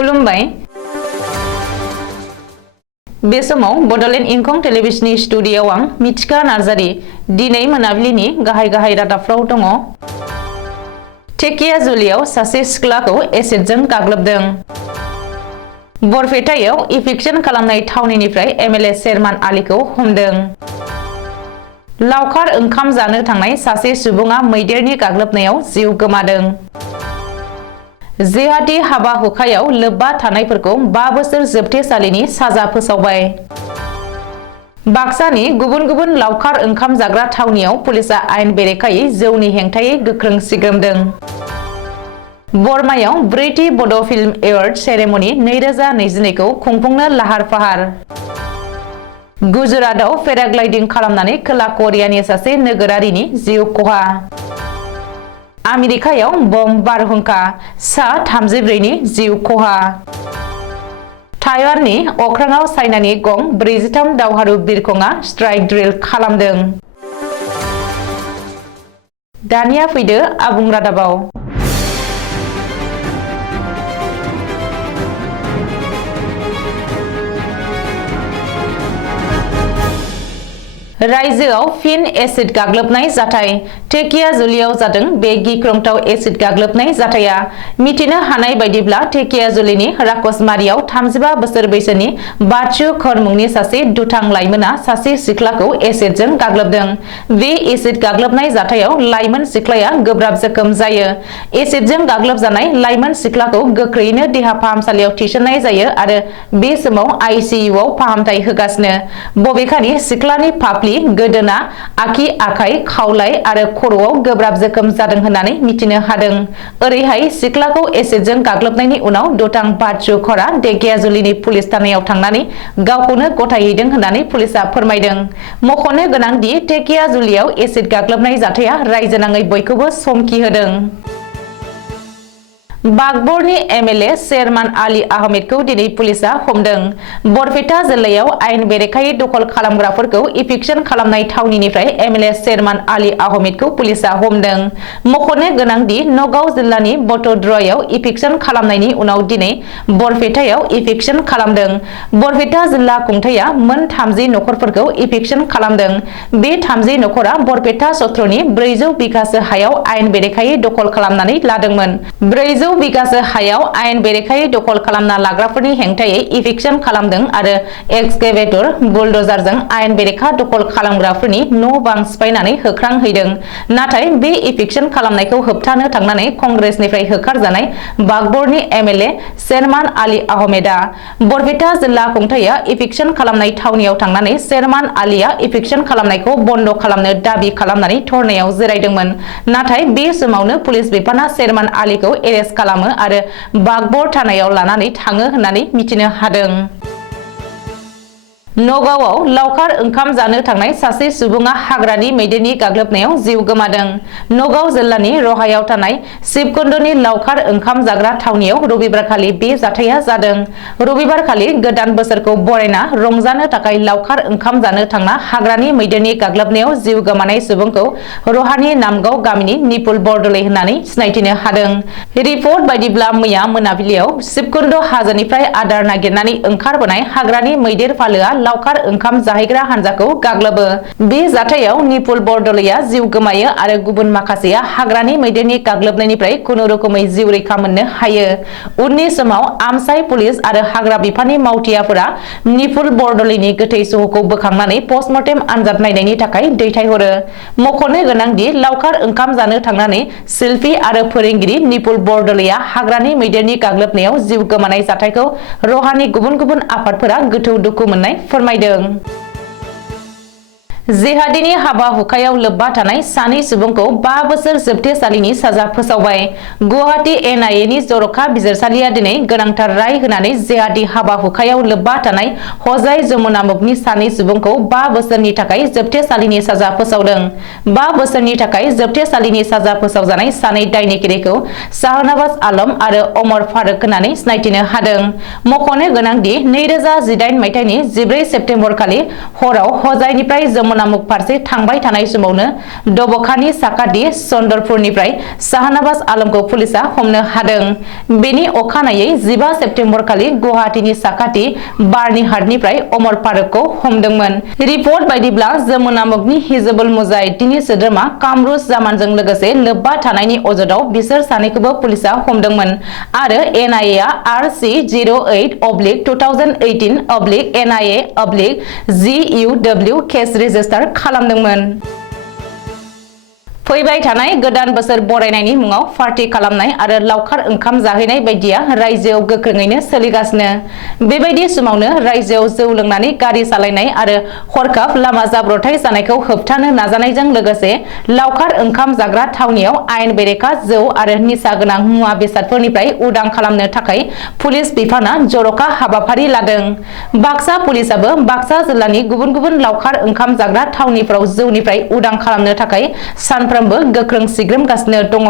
खुलुमबाय बे समाव बडलेण्ड इंखं टेलिभिजननि स्टुडिय'आव आं मिथिका नार्जारी दिनै मोनाबिलिनि गाहाय रादाबफ्राव दङ। धेकियाजुलियाव सासे सिख्लाखौ एसिडजों गाग्लोबदों। बरपेटायाव इभिक्सन खालामनाय थावनिनिफ्राय एमएलए शेरमान आलीखौ हमदों। लावखार ओंखाम जानो थांनाय सासे सुबुङा मैदेरनि गाग्लोबनायाव जिउ गोमादों। जिहादी हाबा हुखायाव लोब्बा थानायफोरखौ 5 बोसोर जोबथेसालिनि साजा फोसावबाय। बाक्सानि गुबुन लावखार ओंखाम जाग्रा थावनियाव पुलिसा आयेन बेरेखायै जौनि हेंथायै गोख्रों सिग्रोमदों। बर्मायाव 4थि बड' फिल्म एवार्ड सेरेमनि 2022 खौ खुंफुंनो लाहार फाहार। गुजरातआव पेराग्लाइडिं खालामनानै खोला करियानि सासे नोगोरारिनि जिउ खहा। आमेरिकायाव बम बारहुंखा सा 34 नि जिउ खहा। ताइवाननि अख्राङाव चाइनानि गं 43 दावहारु बिरखंआ स्ट्राइक ड्रिल खालामदों। दानिया फैदो आबुं रादाबाव। रायजोआव फिन एसिड गाग्लोबनाय जाथाय। धेकियाजुलियाव जादों बे गिख्रंथाव एसिड गाग्लोबनाय जाथाया। मिथिनो हानाय बायदिब्ला धेकियाजुलिनि राकसमारियाव 35 बोसोर बैसोनि बाच्चु खर मुंनि सासे दुथां लाइमोना सासे सिख्लाखौ एसिडजों गाग्लोबदों। बे एसिड गाग्लोबनाय जाथायाव लाइमोन सिख्लाया गोब्राब जोखोम जायो। एसिडजों गाग्लोबजानाय लाइमोन सिख्लाखौ गोख्रैयैनो देहा फाहामसालियाव थिसननाय जायो आरो बे समाव आईसीयूआव फाहामथाय होगासिनो। बबेखानि सिख्लानि फाफ्लि, गोदोना, आखि आखाइ, खावलाय आरो खर'आव गोब्राब जोखोम जादों होननानै मिथिनो हादों। ओरैहाय सिख्लाखौ एसिडजों गाग्लोबनायनि उनाव दुथां बाच्चु खरा धेकियाजुलिनि पुलिस थानायाव थांनानै गावखौनो गथायहैदों होननानै पुलिसा फोरमायदों। मख'नो गोनांदि धेकियाजुलियाव एसिड गाग्लोबनाय जाथाया रायजोनाङै बयखौबो समखिहोदों। बागबरनि एमएलए शेरमान आली आहमेदखौ दिनै पुलिसा हमदों। बरपेटा जिल्लायाव आयेन बेरेखायै दखल खालामग्राफोरखौ इभिक्सन खालामनाय थावनिनिफ्राय एमएलए शेरमान आली आहमेदखौ पुलिसा हमदों। मख'नो गोनांदि नगाव जिल्लानि बटद्रयाव इभिक्सन खालामनायनि उनाव दिनै बरपेटायाव इभिक्सन खालामदों। बरपेटा जिल्ला खुंथाया मोन 30 नखरफोरखौ इभिक्सन खालामदों। बे 30 नखरा बरपेटा सत्रनि 400 बिघासो हायाव आयेन बेरेखायै दखल खालामनानै लादोंमोन। 400 बिघासो हायाव आयेन बेरेखायै दखल खालामना लाग्राफोरनि हेंथायै इभिक्सन खालामदों आरो एक्सकेभेटर, बुलडजारजों आयेन बेरेखा दखल खालामग्राफोरनि न' बां सिफायनानै होख्रांहैदों। नाथाय बे इभिक्सन खालामनायखौ होबथानो थांनानै कंग्रेसनिफ्राय होखारजानाय बागबरनि एमएलए शेरमान आली आहमेदआ बरपेटा जिल्ला खुंथाया इभिक्सन खालामनाय थावनियाव थांनानै शेरमान आलीआ इभिक्सन खालामनायखौ बन्द खालामनो दाबि खालामनानै धरनायाव जिरायदोंमोन। नाथाय बे समावनो पुलिस बिफाना शेरमान आलीखौ एरेस्ट खालामो आरो बागबर थानायाव लानानै थाङो होननानै मिथिनो हादों। नगावआव लावखार ओंखाम जानो थांनाय सासे सुबुङा हाग्रानि मैदेरनि गाग्लोबनायाव जिउ गोमादों। नगाव जिल्लानि रहायाव थानाय शिबकुन्दनि लावखार ओंखाम जाग्रा थावनियाव रबिबारखालि बे जाथाया जादों। रबिबारखालि गोदान बोसोरखौ बरायना रंजानो थाखाय लावखार ओंखाम जानो थांना हाग्रानि मैदेरनि गाग्लोबनायाव जिउ गोमानाय सुबुंखौ रहानि नामगाव गामिनि निपुल बरदलै होननानै सिनायथिनो हादों। रिपर्ट बायदिब्ला मैया मोनाबिलियाव शिबकुन्द हाजोनिफ्राय आदार नागिरनानै ओंखारबोनाय हाग्रानि मैदेर फालोआ लावखार ओंखाम जाहैग्रा हानजाखौ गाग्लोबो। बे जाथायाव निपुल बरदलैया जिउ गोमायो आरो गुबुन माखासेया हाग्रानि मैदेरनि गाग्लोबनायनिफ्राय खुनुरुखुमै जिउ रैखा मोननो हायो। उननि समाव आमसाय पुलिस आरो हाग्रा बिफाननि मावथियाफोरा निपुल बरदलैनि गोथै सह'खौ बोखांनानै पस्टमर्टेम आनजाद नायनायनि थाखाय दैथायहरो। मख'नो गोनांदि लावखार ओंखाम जानो थांनानै शिल्पी आरो फोरोंगिरि निपुल बरदलैया हाग्रानि मैदेरनि गाग्लोबनायाव जिउ गोमानाय जाथायखौ रहानि गुबुन आफादफोरा गोथौ दुखु मोननाय फोरमायदों। जिहादीनि हाबा हुखायाव लोब्बा थानाय सानै सुबुंखौ 5 बोसोर जोबथेसालिनि साजा फोसावबाय। गुवाहाटी एनआईएनि जर'खा बिजिरसालिया दिनै गोनांथार राय होनानै जिहादी हाबा हुखायाव लोब्बा थानाय हजाय जमुना मुंनि सानै सुबुंखौ 5 बोसोरनि थाखाय जोबथेसालिनि साजा फोसावदों। 5 बोसोरनि थाखाय जोबथेसालिनि साजा फोसावजानाय सानै दायनिगिरिखौ शाहनवाज आलम आरो अमर फारुक होननानै सिनायथिनो हादों। मख'नो गोनांदि 2018 मायथाइनि 14 सेप्तेम्बर खालि हराव हजायनिफ्राय जमुना जमुनामुख फारसे थांबाय थानाय समावनो दबखानि साखाथि चन्द्रपुरनिफ्राय शाहनवाज आलमखौ पुलिसा हमनो हादों। बेनि अखानायै 15 सेप्तेम्बर खालि गुवाहाटीनि साखाथि बार्निहाटनिफ्राय अमर फारुकखौ हमदोंमोन। रिपर्ट बायदिब्ला जमुनामुखनि हिजबुल मुजाहिदीननि सोद्रोमा कामरुज जामानजों लोगोसे लोब्बा थानायनि अजदआव बिसोर सानैखौबो पुलिसा हमदोंमोन आरो NIA आ RC 08/2018/NIA/GUW केस रेजिस्टार खालामदोंमोन। फैबाय थानाय गोदान बोसोर बरायनायनि मुङाव पार्टी खालामनाय आरो लावखार ओंखाम जाहैनाय बायदिया रायजोआव गोख्रोङैनो सोलिगासिनो। बेबायदि समावनो रायजोआव जौ लोंनानै गारि सालायनाय आरो हरखाब लामा जाब्रबथाय जानायखौ होबथानो नाजानायजों लोगोसे लावखार ओंखाम जाग्रा थावनियाव आयेन बेरेखा जौ आरो निसा गोनां मुवा बेसादफोरनिफ्राय उदां खालामनो थाखाय पुलिस बिफाना जर'खा हाबाफारि लादों। बाक्सा पुलिसाबो बाक्सा जिल्लानि गुबुन गुबुन लावखार ओंखाम जाग्रा थावनिफोराव जौनिफ्राय उदां खालामनो थाखाय सानफ्रोमबो गोख्रों सिग्रोमगासिनो दङ।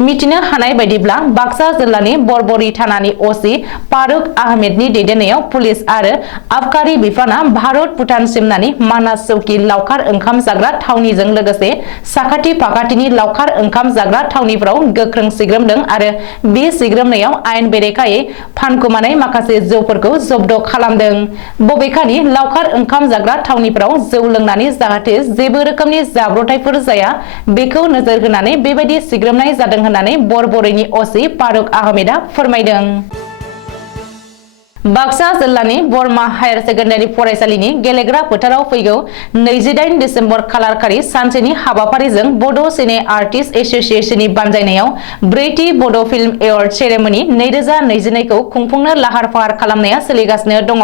मिथिनो हानाय बायदिब्ला बाक्सा जिल्लानि बरबरी थानानि OC फारुक आहमेदनि दैदेननायाव पुलिस आरो आबकारी बिफाना भारत भुटान सिमनानि मानास चौकी लावखार ओंखाम जाग्रा थावनिजों लोगोसे साखाथि फाखाथिनि लावखार ओंखाम जाग्रा थावनिफोराव गोख्रों सिग्रोमदों आरो बे सिग्रोमनायाव आयेन बेरेखायै फानखोमानाय माखासे जौफोरखौ जब्द खालामदों। बबेखानि लावखार ओंखाम जाग्रा थावनिफोराव जौ लोंनानै जाहाथे जेबो रोखोमनि जाब्रबथायफोर जाया बेखौ नोजोर होनानै बेबायदि सिग्रोमनाय जादों होननानै बरबरीनि OC फारुक आहमेदा फोरमायदों। बाक्सा जिल्लानि बरमा हायार सेकेन्डारि फरायसालिनि गेलेग्रा फोथाराव फैगौ 28 दिसेम्बर खालारखालि सानसेनि हाबाफारिजों बड' सिने आर्टिस्ट एस'सिएशननि बानजायनायाव 4थि बड' फिल्म एवार्ड सेरेमनि 2022 खौ खुंफुंनो लाहार फाहार खालामनाया सोलिगासिनो दङ।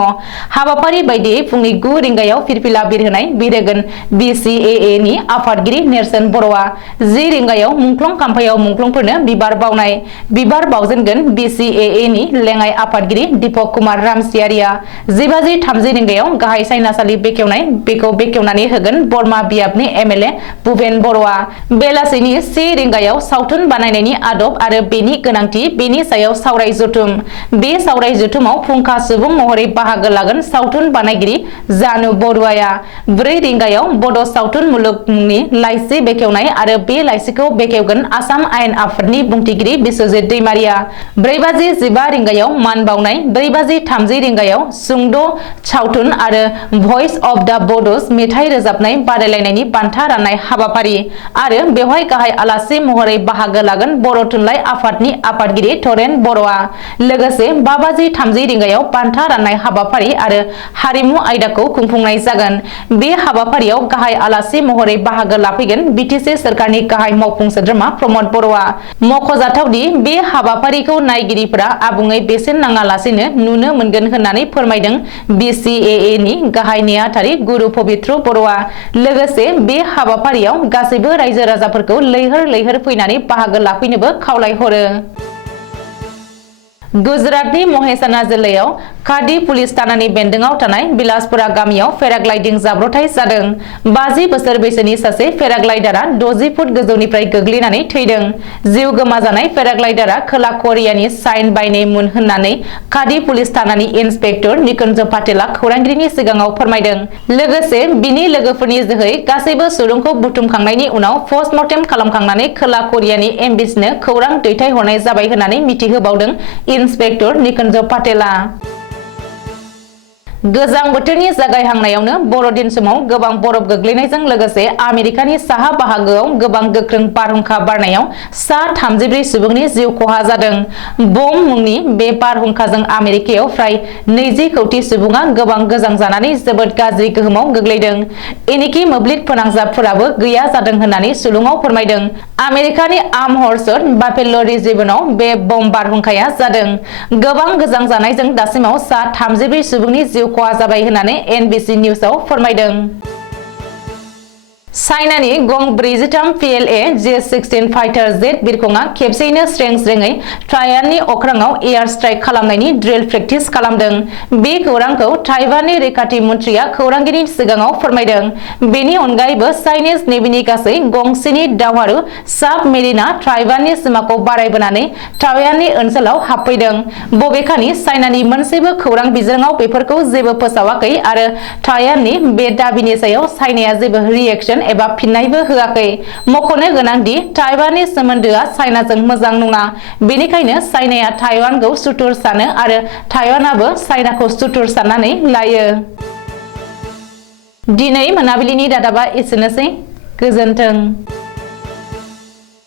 हाबाफारि बायदियै फुंनि 9 रिंगायाव फिरफिला बिरहोनाय बिरहोगोन BCAA नि आफादगिरि नेरसोन बर'आ। 10 रिंगायाव मुंख्लं खाम्फायाव मुंख्लंफोरनो बिबार बावनाय। बिबार बावजेनगोन BCAA नि लेङाइ आफादगिरि दीपक कुमार रामसियारिया। 15:30 रिंगायाव गाहाय सायनासालि बेखेवनाय। बेखौ बेखेवनानै होगोन बरमा बियाबनि MLA भुपेन बर'आ। बेलासिनि 1 रिंगायाव सावथुन बानायनायनि आदब आरो बेनि गोनांथि बेनि सायाव सावराय जथुम। बे सावराय जथुमाव फुंखा सुबुं महरै बाहागो लागोन सावथुन बानायगिरि जानु बरुवाया। 4 रिंगायाव बड' सावथुन मुलुग मुंनि लाइसि बेखेवनाय आरो बे लाइसिखौ बेखेवगोन आसाम आयेन आफादनि बुंथिगिरि बिस्वजित दैमारिया। 4:15 रिंगायाव मान बावनाय। 4:30 रिंगायाव सुंद' सावथुन आरो भइस अफ द बड'स मेथाइ रोजाबनाय बादायलायनायनि बान्था राननाय हाबाफारि आरो बेवहाय गाहाय आलासि महरै बाहागो लागोन बर' थुनलाइ आफादनि आफादगिरि धरेन बर'आ। लोगोसे 5:30 रिंगायाव बान्था राननाय हाबाफारि आरो हारिमु आयदाखौ खुंफुंनाय जागोन। बे हाबाफारियाव गाहाय आलासि महरै बाहागो लाफैगोन BTC सोरखारनि गाहाय मावफुं सोद्रोमा प्रमद बर'आ। मख'जाथावदि बे हाबाफारिखौ नायगिरिफोरा आबुङै बेसेन नाङालासेनो नुनो मोनगोन होननानै फोरमायदों BCAA नि गाहाय नेहाथारि गुरु पबित्र बर'आ। लोगोसे बे हाबाफारियाव गासैबो रायजो राजाफोरखौ लैहोर लैहोर फैनानै बाहागो लाफैनोबो खावलायहरो। गुजरातनि महेसाना जिल्लायाव काडी पुलिस थानानि बेन्दोंआव थानाय बिलासपुरा गामियाव पेराग्लाइडिं जाब्रबथाय जादों। 50 बोसोर बैसोनि सासे पेराग्लाइडारा 60 फुट गोजौनिफ्राय गोग्लैनानै थैदों। जिउ गोमाजानाय पेराग्लाइडारा खोला करियानि साइन बाय मुन होननानै काडी पुलिस थानानि इन्सपेक्टर निकुन्ज पाटेला खौरांगिरिनि सिगाङाव फोरमायदों। लोगोसे बिनि लोगोफोरनि जोहै गासैबो सुलुंखौ बुथुमखांनायनि उनाव पस्टमर्टेम खालामखांनानै खोला करियानि एम्बेसिनो खौरां दैथायहरनाय जाबाय होननानै मिथिहोबावदों इन्सपेक्टर निकुन्ज पाटेला। गोजां बोथोरनि जागायहांनायावनो बर'दिन समाव गोबां बरफ गोग्लैनायजों लोगोसे आमेरिकानि साहा बाहागोआव गोबां गोख्रों बारहुंखा बारनायाव सा 34 सुबुंनि जिउ खहा जादों। बम मुंनि बे बारहुंखाजों आमेरिकायाव फ्राय 20 कौटि सुबुङा गोबां गोजां जानानै जोबोद गाज्रि गोहोमाव गोग्लैदों। एनिखि मोब्लिब फोनांजाबफोराबो गैया जादों होननानै सुलुङाव फोरमायदों। आमेरिकानि आर्महर्सड बाफेलो रिजियनाव बे बम बारहुंखाया जादों। गोबां गोजां जानायजों दासिमाव सा 34 सुबुंनि जिउ खहा जाबाय होननानै NBC निउसआव फोरमायदों। चाइनानि गं 43 PLA J-16 फाइटार जेट बिरखंआ खेबसेयैनो स्रें-स्रेङै ताइवाननि अख्राङाव एयार स्ट्राइक खालामनायनि ड्रिल प्रेक्टिस खालामदों। बे खौरांखौ ताइवाननि रैखाथि मन्थ्रिया खौरांगिरिनि सिगाङाव फोरमायदों। बेनि अनगायैबो चाइनिज नेभिनि गासै गंसेनि दावहारु साबमेरिना ताइवाननि सिमाखौ बारायबोनानै ताइवाननि ओनसोलाव हाबफैदों। बबेखानि चाइनानि मोनसेबो खौरां बिजोङाव बेफोरखौ जेबो फोसावाखै आरो ताइवाननि बे दाबिनि सायाव चाइनाया जेबो रिएक्शन एबा फिननायबो होआखै। मख'नो गोनांदि ताइवाननि सोमोन्दोआ चाइनाजों मोजां नङा। बेनिखायनो चाइनाया ताइवानखौ सुथुर सानो आरो ताइवानाबो चाइनाखौ सुथुर साननानै लायो। दिनै मोनाबिलिनि रादाबा एसेनोसै। गोजोन्थों।